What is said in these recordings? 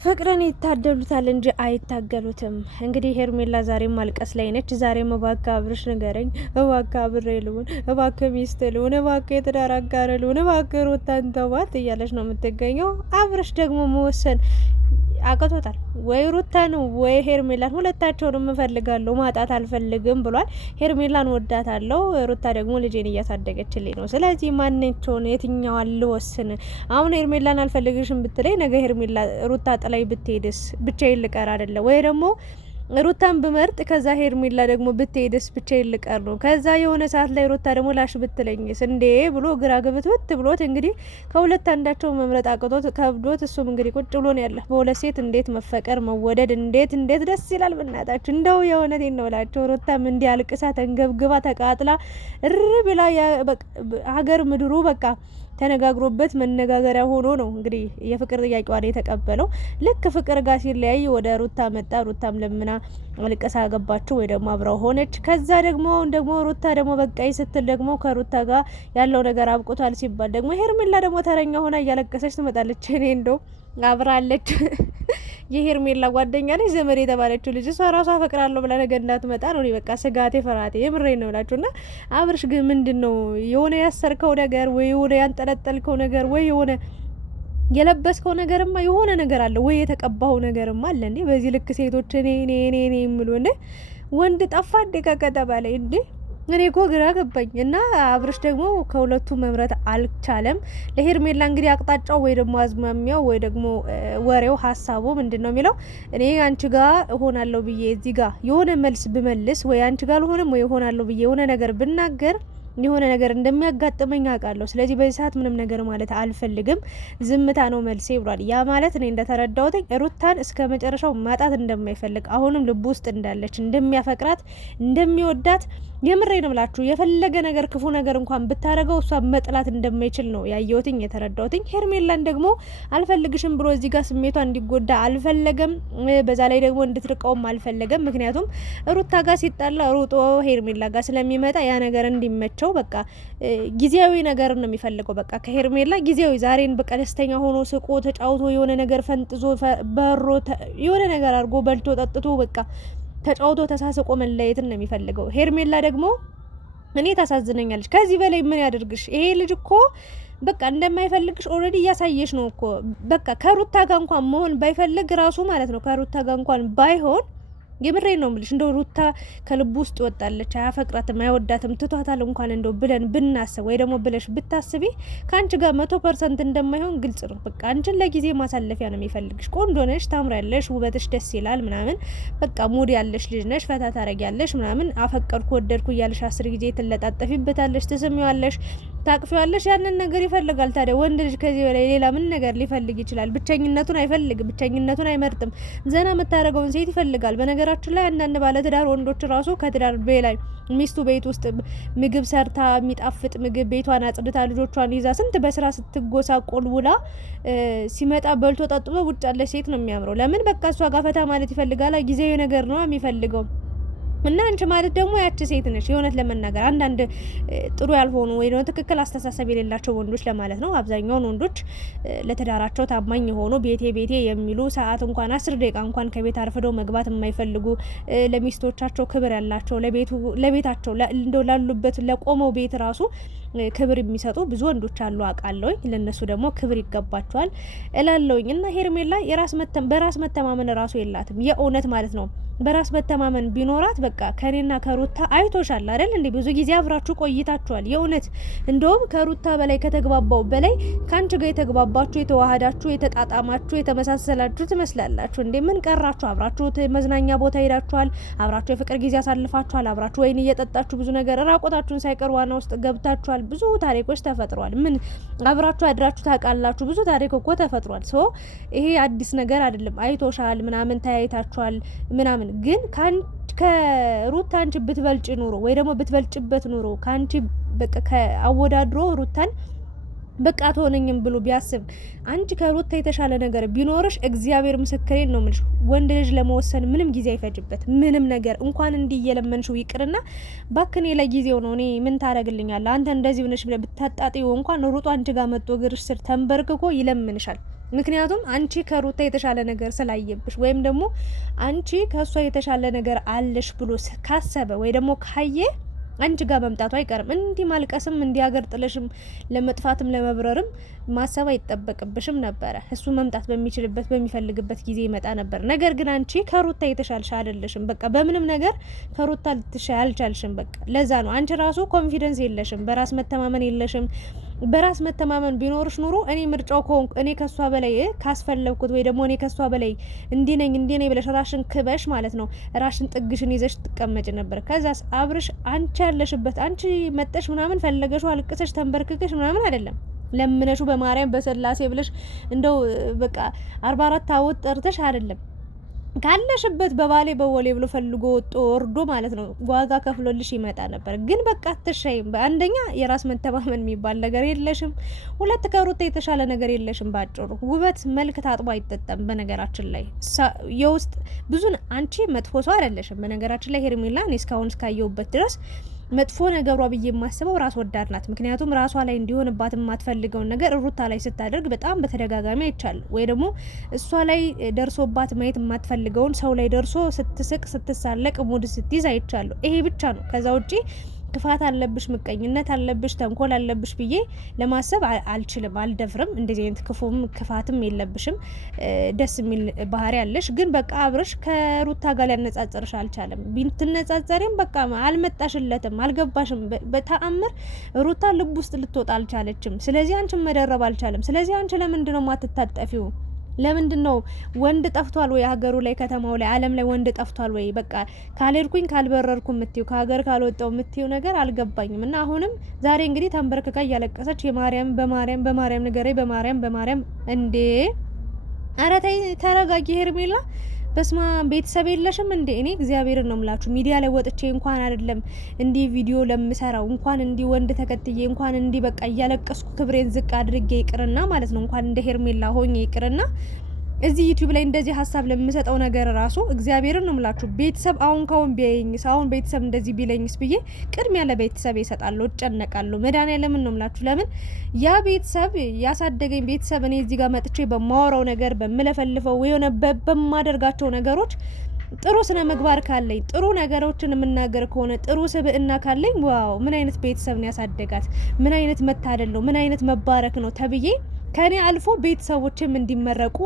ፍቅርን ይታደሉታል እንጂ አይታገሉትም። እንግዲህ ሄርሜላ ዛሬም ማልቀስ ላይ ነች። ዛሬም እባክህ አብርሽ ንገረኝ፣ እባክህ አብሬ ልሁን፣ እባክህ ሚስት ልሁን፣ እባክህ የትዳር አጋር ልሁን፣ እባክህ ሩታን ተዋት እያለች ነው የምትገኘው። አብርሽ ደግሞ መወሰን አቅቶታል። ወይ ሩታን ወይ ሄርሜላን፣ ሁለታቸውንም እፈልጋለሁ ማጣት አልፈልግም ብሏል። ሄርሜላን ወዳታለሁ፣ ሩታ ደግሞ ልጄን እያሳደገችልኝ ነው። ስለዚህ ማንኛውን የትኛዋን ልወስን? አሁን ሄርሜላን አልፈልግሽም ብትለኝ ነገ ሄርሜላ ሩታ ጥላይ ብትሄድስ ብቻዬን ልቀር አይደለ ወይ? ደግሞ ሩታን ብመርጥ ከዛ ሄርሜላ ደግሞ ብትሄድስ ብቻዬን ልቀር ነው። ከዛ የሆነ ሰዓት ላይ ሩታ ደግሞ ላሽ ብትለኝስ እንዴ ብሎ ግራ ግብት ብሎት እንግዲህ ከሁለት አንዳቸው መምረጥ አቅቶት ከብዶት እሱም እንግዲህ ቁጭ ብሎ ነው ያለ። በሁለት ሴት እንዴት መፈቀር መወደድ እንዴት ደስ ይላል ብናታችሁ። እንደው የእውነቴን ነው እላችሁ። ሩታም እንዲህ አልቅሳ ተንገብግባ ተቃጥላ እር ብላ ሀገር ምድሩ በቃ ተነጋግሮበት መነጋገሪያ ሆኖ ነው እንግዲህ የፍቅር ጥያቄዋን የተቀበለው። ልክ ፍቅር ጋር ሲለያይ ወደ ሩታ መጣ። ሩታም ለምና አልቀሳ ገባችሁ ወይ ደግሞ አብረው ሆነች። ከዛ ደግሞ አሁን ደግሞ ሩታ ደግሞ በቃይ ስትል ደግሞ ከሩታ ጋር ያለው ነገር አብቅቷል ሲባል ደግሞ ሄርሜላ ደግሞ ተረኛ ሆና እያለቀሰች ትመጣለች። እኔ እንደው አብራለች የሄርሜላ ጓደኛ ነች ዘመድ የተባለችው ልጅ እሷ ራሷ አፈቅራለሁ ብላ ነገር እንዳትመጣ ነው በቃ ስጋቴ ፍርሃቴ። የምሬን ነው ብላችሁና አብርሽ ግን ምንድነው የሆነ ያሰርከው ነገር ወይ የሆነ ያንጠለጠልከው ነገር ወይ የሆነ የለበስከው ነገርማ የሆነ ነገር አለ ወይ የተቀባው ነገርማ አለ እንዴ? በዚህ ልክ ሴቶች እኔ የሚሉ እንዴ ወንድ ጠፋ እንዴ ከከተማ ላይ እንዴ? እኔ እኮ ግራ ገባኝ። እና አብርሽ ደግሞ ከሁለቱ መምረጥ አልቻለም። ለሄርሜላ እንግዲህ አቅጣጫው ወይ ደግሞ አዝማሚያው ወይ ደግሞ ወሬው ሀሳቡ ምንድነው የሚለው እኔ አንቺ ጋር እሆናለሁ ብዬ እዚህ ጋር የሆነ መልስ ብመልስ ወይ አንቺ ጋር አልሆነም ወይ እሆናለሁ ብዬ የሆነ ነገር ብናገር የሆነ ነገር እንደሚያጋጥመኝ አውቃለሁ። ስለዚህ በዚህ ሰዓት ምንም ነገር ማለት አልፈልግም፣ ዝምታ ነው መልሴ ብሏል። ያ ማለት እኔ እንደተረዳሁት ሩታን እስከ መጨረሻው ማጣት እንደማይፈልግ አሁንም ልቡ ውስጥ እንዳለች እንደሚያፈቅራት እንደሚወዳት የምሬ ነው ብላችሁ የፈለገ ነገር ክፉ ነገር እንኳን ብታረገው እሷ መጥላት እንደማይችል ነው ያየሁትኝ የተረዳሁትኝ። ሄርሜላን ደግሞ አልፈልግሽም ብሎ እዚህ ጋር ስሜቷ እንዲጎዳ አልፈለገም። በዛ ላይ ደግሞ እንድትርቀውም አልፈለገም። ምክንያቱም ሩታ ጋር ሲጣላ ሩጦ ሄርሜላ ጋር ስለሚመጣ ያ ነገር እንዲመቸው በቃ ጊዜያዊ ነገር ነው የሚፈልገው። በቃ ከሄርሜላ ጊዜያዊ ዛሬን በቃ ደስተኛ ሆኖ ስቆ ተጫውቶ የሆነ ነገር ፈንጥዞ በሮ የሆነ ነገር አድርጎ በልቶ ጠጥቶ በቃ ተጫውቶ ተሳስቆ መለየትን ነው የሚፈልገው። ሄርሜላ ደግሞ እኔ ታሳዝነኛለች። ከዚህ በላይ ምን ያደርግሽ? ይሄ ልጅ እኮ በቃ እንደማይፈልግሽ ኦልሬዲ እያሳየሽ ነው እኮ። በቃ ከሩታ ጋር እንኳን መሆን ባይፈልግ ራሱ ማለት ነው ከሩታ ጋር እንኳን ባይሆን የምሬ ነው ምልሽ እንደው ሩታ ከልቡ ውስጥ ወጣለች፣ አያፈቅራትም፣ አይወዳትም፣ ትቷታል እንኳን እንደው ብለን ብናስብ ወይ ደግሞ ብለሽ ብታስቢ ከአንቺ ጋር 100% እንደማይሆን ግልጽ ነው። በቃ አንቺን ለጊዜ ማሳለፊያ ነው የሚፈልግሽ። ቆንጆ ነሽ፣ ታምራለሽ፣ ውበትሽ ደስ ይላል ምናምን በቃ ሙድ ያለሽ ልጅ ነሽ፣ ፈታ ታረጊያለሽ ምናምን አፈቀርኩ ወደድኩ እያለሽ 10 ጊዜ ትለጣጠፊበታለሽ፣ ትስሚዋለሽ፣ ታቅፊዋለሽ። ያንን ነገር ይፈልጋል። ታዲያ ወንድ ልጅ ከዚህ በላይ ሌላ ምን ነገር ሊፈልግ ይችላል? ብቸኝነቱን አይፈልግም፣ ብቸኝነቱን አይመርጥም። ዘና የምታረገውን ሴት ይፈልጋል። በነገራችን ላይ አንዳንድ ባለትዳር ወንዶች ራሱ ከትዳር በላይ ሚስቱ ቤት ውስጥ ምግብ ሰርታ የሚጣፍጥ ምግብ ቤቷን አጽድታ ልጆቿን ይዛ ስንት በስራ ስትጎሳቆል ውላ ሲመጣ በልቶ ጠጥቶ ውጭ ያለች ሴት ነው የሚያምረው። ለምን በቃ እሷ ጋር ፈታ ማለት ይፈልጋል። ጊዜያዊ ነገር ነው የሚፈልገው። እና አንቺ ማለት ደግሞ ያቺ ሴት ነሽ። የእውነት ለመናገር አንዳንድ ጥሩ ያልሆኑ ወይ ነው ትክክል አስተሳሰብ የሌላቸው ወንዶች ለማለት ነው። አብዛኛውን ወንዶች ለትዳራቸው ታማኝ የሆኑ ቤቴ የሚሉ ሰዓት እንኳን 10 ደቂቃ እንኳን ከቤት አርፍደው መግባት የማይፈልጉ ለሚስቶቻቸው ክብር ያላቸው ለቤታቸው እንደው ላሉበት ለቆመው ቤት ራሱ ክብር የሚሰጡ ብዙ ወንዶች አሉ አውቃለሁ። ለነሱ ደግሞ ክብር ይገባቸዋል እላለሁኝ። እና ሄርሜላ በራስ መተማመን ራሱ የላትም የእውነት ማለት ነው። በራስ መተማመን ቢኖራት በቃ ከኔና ከሩታ አይቶሻል አይደል እንዴ? ብዙ ጊዜ አብራችሁ ቆይታችኋል። የእውነት እንደውም ከሩታ በላይ ከተግባባው በላይ ካንቺ ጋር የተግባባችሁ የተዋሃዳችሁ የተጣጣማችሁ የተመሳሰላችሁ ትመስላላችሁ እንዴ? ምን ቀራችሁ? አብራችሁ መዝናኛ ቦታ ሄዳችኋል፣ አብራችሁ የፍቅር ጊዜ አሳልፋችኋል፣ አብራችሁ ወይን እየጠጣችሁ ብዙ ነገር ራቆታችሁን ሳይቀር ዋና ውስጥ ገብታችኋል። ብዙ ታሪኮች ተፈጥሯል። ምን አብራችሁ አድራችሁ ታውቃላችሁ። ብዙ ታሪክ እኮ ተፈጥሯል። ይሄ አዲስ ነገር አይደለም። አይቶሻል ምናምን ተያይታችኋል ምናምን ግን ከሩታ አንቺ ብትበልጭ ኑሮ ወይ ደግሞ ብትበልጭበት ኑሮ ካንቺ በቃ ከአወዳድሮ ሩታን በቃ ተሆነኝም ብሎ ቢያስብ አንቺ ከሩታ የተሻለ ነገር ቢኖርሽ እግዚአብሔር ምስክሬን ነው የምልሽ፣ ወንድ ልጅ ለመወሰን ምንም ጊዜ አይፈጅበት። ምንም ነገር እንኳን እንዲየለመንሽው ይቅርና ባክኔ ለጊዜው ነው እኔ ምን ታረግልኛለህ አንተ እንደዚህ ብነሽ ብለ ብታጣጣው እንኳን ሩጦ አንቺ ጋር መጥቶ ግርሽ ስር ተንበርክኮ ይለምንሻል። ምክንያቱም አንቺ ከሩታ የተሻለ ነገር ስላየብሽ ወይም ደግሞ አንቺ ከሷ የተሻለ ነገር አለሽ ብሎ ካሰበ ወይ ደግሞ ካየ አንቺ ጋር መምጣቱ አይቀርም። እንዲህ ማልቀስም እንዲህ ሀገር ጥለሽም ለመጥፋትም ለመብረርም ማሰብ አይጠበቅብሽም ነበረ። እሱ መምጣት በሚችልበት በሚፈልግበት ጊዜ ይመጣ ነበር። ነገር ግን አንቺ ከሩታ የተሻልሽ አይደለሽም። በቃ በምንም ነገር ከሩታ ልትሻል አልቻልሽም። በቃ ለዛ ነው አንቺ ራሱ ኮንፊደንስ የለሽም፣ በራስ መተማመን የለሽም። በራስ መተማመን ቢኖርሽ ኑሮ እኔ ምርጫው ከሆንኩ እኔ ከሷ በላይ ካስፈለግኩት ወይ ደግሞ እኔ ከሷ በላይ እንዲህ ነኝ ብለሽ ራሽን ክበሽ ማለት ነው ራሽን ጥግሽን ይዘሽ ትቀመጭ ነበር። ከዛስ አብርሽ አንቺ ያለሽበት አንቺ መጠሽ ምናምን ፈለገሽው አልቅሰሽ ተንበርክከሽ ምናምን አይደለም ለምነሹ በማርያም በስላሴ ብለሽ እንደው በቃ 44 አወጥ ጠርተሽ አይደለም ካለሽበት በባሌ በወሌ ብሎ ፈልጎ ወጦ ወርዶ ማለት ነው ዋጋ ከፍሎልሽ ይመጣ ነበር። ግን በቃ አትሸይም። አንደኛ የራስ መተማመን የሚባል ነገር የለሽም። ሁለት ከሩታ የተሻለ ነገር የለሽም። ባጭሩ ውበት መልክ ታጥቦ አይጠጣም። በነገራችን ላይ የውስጥ ብዙን አንቺ መጥፎ ሰው አይደለሽም። በነገራችን ላይ ሄርሜላ እኔ እስካሁን እስካየሁበት ድረስ መጥፎ ነገሯ ብዬ የማስበው ራስ ወዳድ ናት። ምክንያቱም ራሷ ላይ እንዲሆንባት የማትፈልገውን ነገር ሩታ ላይ ስታደርግ በጣም በተደጋጋሚ አይቻል። ወይ ደግሞ እሷ ላይ ደርሶባት ማየት የማትፈልገውን ሰው ላይ ደርሶ ስትስቅ ስትሳለቅ ሙድ ስትይዝ አይቻለሁ። ይሄ ብቻ ነው። ከዛ ውጪ ክፋት አለብሽ፣ ምቀኝነት አለብሽ፣ ተንኮል አለብሽ ብዬ ለማሰብ አልችልም፣ አልደፍርም። እንደዚህ አይነት ክፉም ክፋትም የለብሽም። ደስ የሚል ባህሪ ያለሽ። ግን በቃ አብርሽ ከሩታ ጋር ሊያነጻጽርሽ አልቻለም። ብትነጻጸሪም በቃ አልመጣሽለትም፣ አልገባሽም። በተአምር ሩታ ልብ ውስጥ ልትወጣ አልቻለችም። ስለዚህ አንቺን መደረብ አልቻለም። ስለዚህ አንቺ ለምንድን ነው የማትታጠፊው? ለምንድን ነው ወንድ ጠፍቷል ወይ ሀገሩ ላይ ከተማው ላይ ዓለም ላይ ወንድ ጠፍቷል ወይ? በቃ ካልሄድኩኝ ካልበረርኩ ምትዩ ከሀገር ካልወጣው ምትዩ ነገር አልገባኝም። እና አሁንም ዛሬ እንግዲህ ተንበርክካ እያለቀሰች የማርያም በማርያም ንገሬ በማርያም እንዴ! ኧረ ተይ ተረጋጊ ሄርሜላ። በስማ ቤተሰብ የለሽም እንዴ? እኔ እግዚአብሔርን ነው ምላችሁ ሚዲያ ላይ ወጥቼ እንኳን አይደለም እንዲህ ቪዲዮ ለምሰራው እንኳን እንዲህ ወንድ ተከትዬ እንኳን እንዲህ በቃ እያለቀስኩ ክብሬን ዝቅ አድርጌ ይቅርና ማለት ነው እንኳን እንደ ሄርሜላ ሆኜ ይቅርና እዚህ ዩቲዩብ ላይ እንደዚህ ሀሳብ ለምሰጠው ነገር ራሱ እግዚአብሔርን ነው ምላችሁ ቤተሰብ አሁን ካሁን ቢያይኝስ አሁን ቤተሰብ እንደዚህ ቢለኝስ ብዬ ቅድሚያ ለቤተሰብ እሰጣለሁ፣ እጨነቃለሁ። መድኃኒዓለምን ነው ምላችሁ። ለምን ያ ቤተሰብ ያሳደገኝ ቤተሰብ እኔ እዚህ ጋር መጥቼ በማወራው ነገር በምለፈልፈው የሆነ በማደርጋቸው ነገሮች ጥሩ ስነ ምግባር ካለኝ ጥሩ ነገሮችን የምናገር ከሆነ ጥሩ ስብዕና ካለኝ ዋው ምን አይነት ቤተሰብ ነው ያሳደጋት፣ ምን አይነት መታደል ነው፣ ምን አይነት መባረክ ነው ተብዬ ከኔ አልፎ ቤተሰቦችም እንዲመረቁ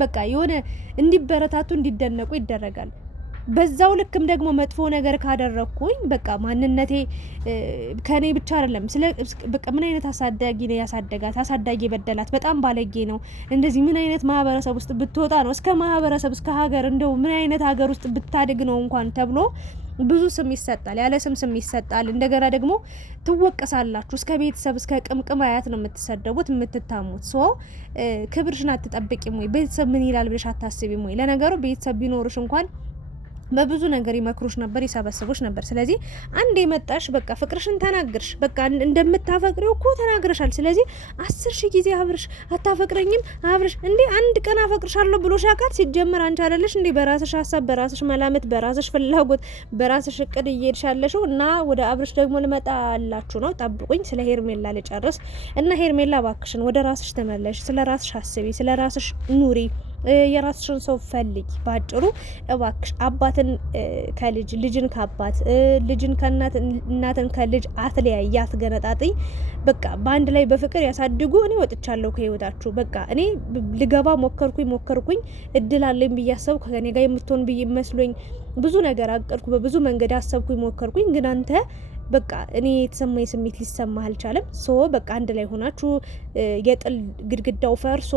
በቃ የሆነ እንዲበረታቱ እንዲደነቁ ይደረጋል። በዛው ልክም ደግሞ መጥፎ ነገር ካደረኩኝ በቃ ማንነቴ ከኔ ብቻ አይደለም በቃ ምን አይነት አሳዳጊ ነው ያሳደጋት፣ አሳዳጊ በደላት፣ በጣም ባለጌ ነው፣ እንደዚህ ምን አይነት ማህበረሰብ ውስጥ ብትወጣ ነው እስከ ማህበረሰብ እስከ ሀገር እንደው ምን አይነት ሀገር ውስጥ ብታድግ ነው እንኳን ተብሎ ብዙ ስም ይሰጣል፣ ያለ ስም ይሰጣል። እንደገና ደግሞ ትወቀሳላችሁ። እስከ ቤተሰብ እስከ ቅምቅም አያት ነው የምትሰደቡት የምትታሙት። ክብርሽን አትጠብቂም ወይ? ቤተሰብ ምን ይላል ብለሽ አታስቢም ወይ? ለነገሩ ቤተሰብ ቢኖርሽ እንኳን በብዙ ነገር ይመክሩሽ ነበር፣ ይሰበስቡሽ ነበር። ስለዚህ አንድ የመጣሽ በቃ ፍቅርሽን ተናግርሽ በቃ እንደምታፈቅሪው እኮ ተናግረሻል። ስለዚህ 10,000 ጊዜ አብርሽ አታፈቅረኝም አብርሽ እንዴ አንድ ቀን አፈቅርሻለሁ ብሎሽ ያውቃል? ሲጀመር አንቺ አይደለሽ እንዴ በራስሽ ሀሳብ በራስሽ መላመት በራስሽ ፍላጎት በራስሽ እቅድ እየሄድሻለሽው። እና ወደ አብርሽ ደግሞ ልመጣላችሁ ነው። ጠብቁኝ። ስለ ሄርሜላ ልጨርስ እና ሄርሜላ እባክሽን ወደ ራስሽ ተመለሽ። ስለ ራስሽ አስቢ፣ ስለ ራስሽ ኑሪ፣ የራስሽን ሰው ፈልጊ። ባጭሩ እባክሽ አባትን ከልጅ ልጅን ከአባት ልጅን ከእናት እናትን ከልጅ አትለያይ፣ አትገነጣጥይ። በቃ በአንድ ላይ በፍቅር ያሳድጉ። እኔ ወጥቻለሁ ከህይወታችሁ። በቃ እኔ ልገባ ሞከርኩኝ እድል አለኝ ብዬ አሰብኩ። ከኔ ጋር የምትሆን ብዬ መስሎኝ ብዙ ነገር አቀድኩ፣ በብዙ መንገድ አሰብኩኝ ሞከርኩኝ። ግን አንተ በቃ እኔ የተሰማኝ ስሜት ሊሰማ አልቻለም። በቃ አንድ ላይ ሆናችሁ የጥል ግድግዳው ፈርሶ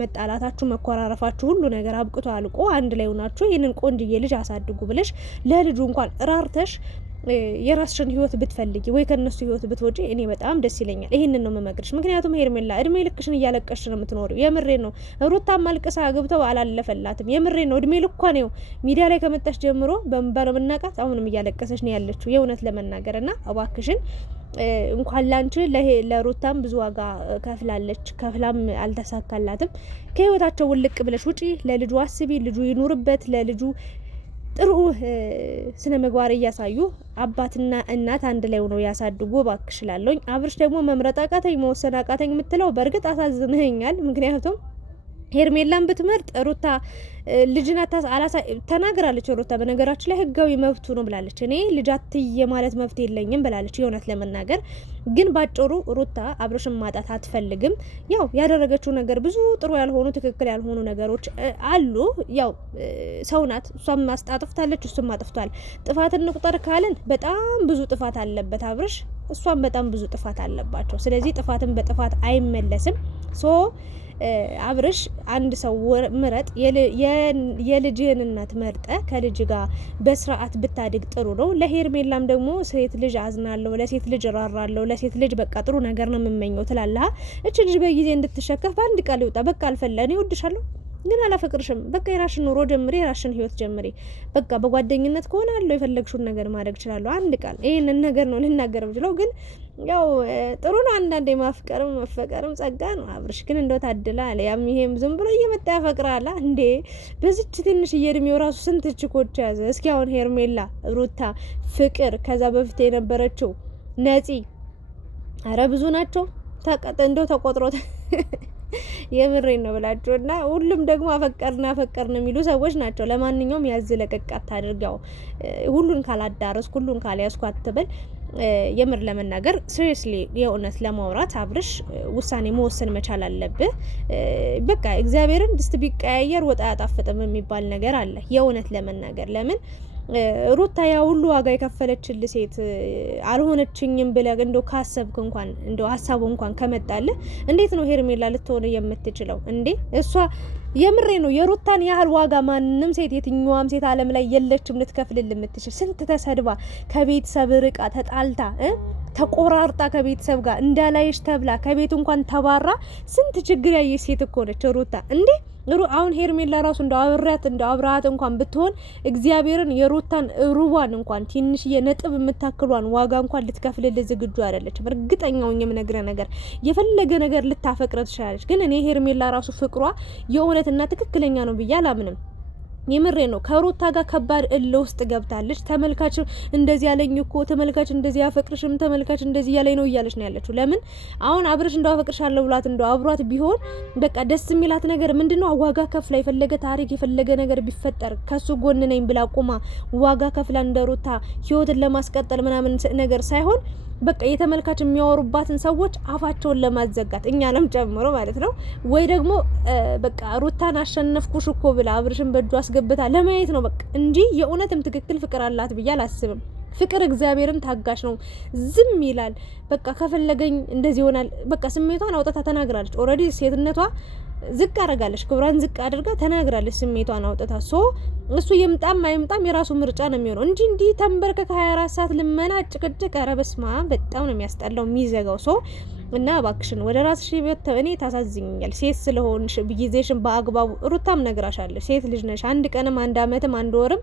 መጣላታችሁ መኮራረፋችሁ ሁሉ ነገር አብቅቶ አልቆ አንድ ላይ ሆናችሁ ይህንን ቆንጅዬ ልጅ አሳድጉ ብለሽ ለልጁ እንኳን ራርተሽ የራስሽን ህይወት ብትፈልጊ ወይ ከነሱ ህይወት ብትወጪ እኔ በጣም ደስ ይለኛል። ይሄንን ነው መመክርሽ። ምክንያቱም ሄርሜላ እድሜ ልክሽን እያለቀሽ ነው የምትኖሪው። የምሬ ነው። ሩታ ማልቀሳ ግብተው አላለፈላትም። የምሬ ነው። እድሜ ልኳ ነው። ሚዲያ ላይ ከመጣሽ ጀምሮ በእንባ ነው የምናውቃት። አሁንም እያለቀሰች ነው ያለችው የእውነት ለመናገርና እባክሽን እንኳን ላንቺ ለሩታም ብዙ ዋጋ ከፍላለች። ከፍላም አልተሳካላትም። ከህይወታቸው ውልቅ ብለሽ ውጪ። ለልጁ አስቢ። ልጁ ይኑርበት። ለልጁ ጥሩ ስነ ምግባር እያሳዩ አባትና እናት አንድ ላይ ሆነው ያሳድጉ እባክሽ እላለሁኝ። አብርሽ ደግሞ መምረጥ አቃተኝ መወሰን አቃተኝ የምትለው በእርግጥ አሳዝነኛል። ምክንያቱም ሄርሜላን ብትመርጥ ሩታ ልጅና ተናግራለች። ሩታ በነገራችን ላይ ህጋዊ መብቱ ነው ብላለች። እኔ ልጅ አትየ ማለት መብት የለኝም ብላለች። የእውነት ለመናገር ግን ባጭሩ ሩታ አብርሽን ማጣት አትፈልግም። ያው ያደረገችው ነገር ብዙ ጥሩ ያልሆኑ ትክክል ያልሆኑ ነገሮች አሉ። ያው ሰው ናት፣ እሷም አጥፍታለች፣ እሱም አጥፍቷል። ጥፋትን እንቁጠር ካልን በጣም ብዙ ጥፋት አለበት አብርሽ፣ እሷም በጣም ብዙ ጥፋት አለባቸው። ስለዚህ ጥፋትን በጥፋት አይመለስም። አብርሽ አንድ ሰው ምረጥ፣ የልጅህን እናት መርጠ ከልጅ ጋር በስርዓት ብታድግ ጥሩ ነው። ለሄርሜላም ደግሞ ሴት ልጅ አዝናለሁ፣ ለሴት ልጅ ራራለሁ፣ ለሴት ልጅ በቃ ጥሩ ነገር ነው የምመኘው ትላለህ። እች ልጅ በጊዜ እንድትሸከፍ በአንድ ቃል ይውጣ። በቃ አልፈለ እኔ እወድሻለሁ ግን አላፈቅርሽም። በቃ የራሽን ኑሮ ጀምሪ፣ የራሽን ህይወት ጀምሪ። በቃ በጓደኝነት ከሆነ አለው የፈለግሽውን ነገር ማድረግ እችላለሁ። አንድ ቃል ይሄንን ነገር ነው ልናገር ብችለው። ግን ያው ጥሩ ነው አንዳንዴ ማፍቀርም መፈቀርም ጸጋ ነው። አብርሽ ግን እንደው ታድላ አለ። ያም ይሄም ዝም ብሎ እየመጣ ያፈቅራላ እንዴ! በዚች ትንሽ እድሜው ራሱ ስንት ችኮች ያዘ። እስኪ አሁን ሄርሜላ፣ ሩታ፣ ፍቅር፣ ከዛ በፊት የነበረችው ነፂ፣ አረ ብዙ ናቸው። እንደው ተቆጥሮ የምሬን ነው ብላችሁና ሁሉም ደግሞ አፈቀርን የሚሉ ሰዎች ናቸው። ለማንኛውም ያዝ ለቀቅ አታድርገው። ሁሉን ካላዳረስ ሁሉን ካልያዝኩ አትበል። የምር ለመናገር ሲሪየስሊ የእውነት ለማውራት አብርሽ ውሳኔ መወሰን መቻል አለብህ። በቃ እግዚአብሔርን ድስት ቢቀያየር ወጥ አያጣፍጥም የሚባል ነገር አለ። የእውነት ለመናገር ለምን ሩታ ያ ሁሉ ዋጋ የከፈለችልህ ሴት አልሆነችኝም ብለህ እንደው ካሰብክ እንኳን እንደው ሀሳቡ እንኳን ከመጣልህ እንዴት ነው ሄርሜላ ልትሆን የምትችለው እንዴ? እሷ የምሬ ነው የሩታን ያህል ዋጋ ማንም ሴት የትኛዋም ሴት ዓለም ላይ የለችም ልትከፍልል የምትችል። ስንት ተሰድባ ከቤተሰብ ርቃ ተጣልታ ተቆራርጣ ከቤተሰብ ጋር እንዳላይሽ ተብላ ከቤት እንኳን ተባራ ስንት ችግር ያየች ሴት እኮ ነች ሩታ እንዴ። አሁን ሄርሜላ ራሱ እንደው አብረሃት እንኳን ብትሆን እግዚአብሔርን የሩታን ሩቧን እንኳን ትንሽዬ ነጥብ የምታክሏን ዋጋ እንኳን ልትከፍልልህ ዝግጁ አይደለችም። እርግጠኛው የምነግርህ ነገር የፈለገ ነገር ልታፈቅረ ትችላለች። ግን እኔ ሄርሜላ ራሱ ፍቅሯ የእውነትና ትክክለኛ ነው ብዬ አላምንም። የምሬ ነው። ከሩታ ጋር ከባድ እልህ ውስጥ ገብታለች። ተመልካች እንደዚህ ያለኝ እኮ ተመልካች እንደዚህ ያፈቅርሽም ተመልካች እንደዚህ ያለኝ ነው እያለች ነው ያለችው። ለምን አሁን አብርሽ እንደው አፈቅርሻለሁ ብላት እንደው አብሯት ቢሆን በቃ ደስ የሚላት ነገር ምንድነው? ዋጋ ከፍላ የፈለገ ታሪክ የፈለገ ነገር ቢፈጠር ከሱ ጎን ነኝ ብላ ቁማ ዋጋ ከፍላ እንደ ሩታ ህይወትን ለማስቀጠል ምናምን ነገር ሳይሆን በቃ የተመልካች የሚያወሩባትን ሰዎች አፋቸውን ለማዘጋት እኛንም ጨምሮ ማለት ነው። ወይ ደግሞ በቃ ሩታን አሸነፍኩሽ እኮ ብላ አብርሽን በእጁ አስገብታ ለማየት ነው በቃ እንጂ የእውነትም ትክክል ፍቅር አላት ብዬ አላስብም። ፍቅር እግዚአብሔርም ታጋሽ ነው፣ ዝም ይላል። በቃ ከፈለገኝ እንደዚህ ይሆናል። በቃ ስሜቷን አውጥታ ተናግራለች። ኦልሬዲ ሴትነቷ ዝቅ አደርጋለች፣ ክብሯን ዝቅ አድርጋ ተናግራለች ስሜቷን አውጥታ። እሱ ይምጣም አይምጣም የራሱ ምርጫ ነው የሚሆነው እንጂ እንዲህ ተንበርከከ 24 ሰዓት ልመና ጭቅጭቅ፣ ኧረ በስመ አብ በጣም ነው የሚያስጠላው የሚዘጋው እና እባክሽን ወደ ራስሽ ቤት እኔ ታሳዝኝኛል። ሴት ስለሆንሽ ጊዜሽን በአግባቡ ሩታም ነግራሻለች። ሴት ልጅ ነሽ። አንድ ቀንም አንድ አመትም አንድ ወርም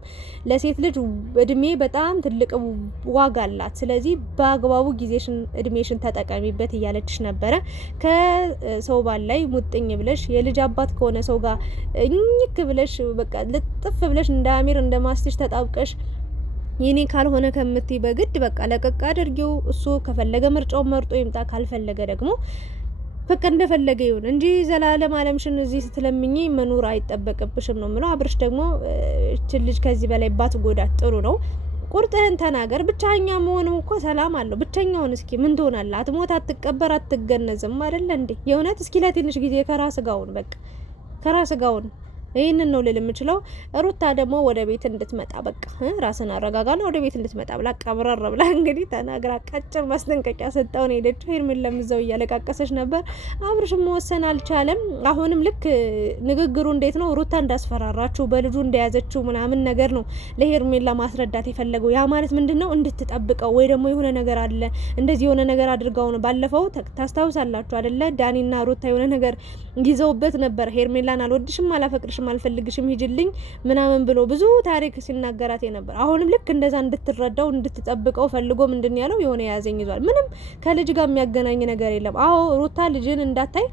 ለሴት ልጅ እድሜ በጣም ትልቅ ዋጋ አላት። ስለዚህ በአግባቡ ጊዜሽን እድሜሽን ተጠቀሚበት እያለችሽ ነበረ። ከሰው ባል ላይ ሙጥኝ ብለሽ የልጅ አባት ከሆነ ሰው ጋር እኝክ ብለሽ በቃ ልጥፍ ብለሽ እንደ አሚር እንደ ማስትሽ ተጣብቀሽ የኔ ካልሆነ ከምትይ በግድ በቃ ለቀቅ አድርጊው። እሱ ከፈለገ ምርጫውን መርጦ ይምጣ፣ ካልፈለገ ደግሞ በቃ እንደፈለገ ይሁን እንጂ ዘላለም አለምሽን እዚህ ስትለምኚ መኖር አይጠበቅብሽም ነው የምለው። አብርሽ ደግሞ እቺ ልጅ ከዚህ በላይ ባትጎዳት ጥሩ ነው። ቁርጥህን ተናገር። ብቻኛ መሆኑ እኮ ሰላም አለው። ብቻኛውን እስኪ ምን ትሆናለህ? አትሞት፣ አትቀበር፣ አትገነዝም አይደለ እንዴ? የእውነት እስኪ ለትንሽ ጊዜ ከራስ ጋውን በቃ ከራስ ጋውን ይህንን ነው ልል የምችለው። ሩታ ደግሞ ወደ ቤት እንድትመጣ በቃ ራስን አረጋጋና ወደ ቤት እንድትመጣ ብላ ቀብረር ብላ እንግዲህ ተናግራ ቀጭር ማስጠንቀቂያ ሰጠው ነው ሄደችው። ሄርሜላም እዛው እያለቃቀሰች ነበር። አብርሽ መወሰን አልቻለም። አሁንም ልክ ንግግሩ እንዴት ነው ሩታ እንዳስፈራራችሁ በልጁ እንደያዘችው ምናምን ነገር ነው ለሄርሜላ ማስረዳት የፈለገው። ያ ማለት ምንድነው እንድትጠብቀው ወይ ደግሞ የሆነ ነገር አለ እንደዚህ የሆነ ነገር አድርጋው ነው። ባለፈው ታስታውሳላችሁ አይደለ? ዳኒና ሩታ የሆነ ነገር ይዘውበት ነበር። ሄርሜላን አልወድሽም አላፈቅርሽም አልፈልግሽም ሂጅልኝ ምናምን ብሎ ብዙ ታሪክ ሲናገራት የነበር። አሁንም ልክ እንደዛ እንድትረዳው እንድትጠብቀው ፈልጎ ምንድን ያለው የሆነ ያዘኝ ይዟል። ምንም ከልጅ ጋር የሚያገናኝ ነገር የለም። አዎ ሩታ ልጅን እንዳታይ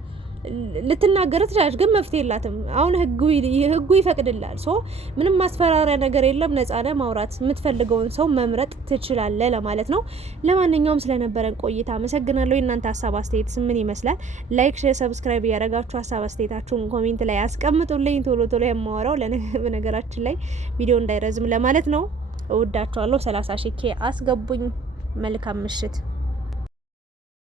ልትናገር ትችላለች፣ ግን መፍትሄ የላትም። አሁን ህጉ ይፈቅድላል። ሶ ምንም ማስፈራሪያ ነገር የለም። ነጻነ ማውራት የምትፈልገውን ሰው መምረጥ ትችላለህ ለማለት ነው። ለማንኛውም ስለነበረን ቆይታ አመሰግናለሁ። እናንተ ሀሳብ አስተያየት ምን ይመስላል? ላይክ፣ ሼር፣ ሰብስክራይብ እያደረጋችሁ ሀሳብ አስተያየታችሁን ኮሜንት ላይ አስቀምጡልኝ። ቶሎ ቶሎ የማወራው በነገራችን ላይ ቪዲዮ እንዳይረዝም ለማለት ነው። እወዳችኋለሁ። 30 ሺህ አስገቡኝ። መልካም ምሽት።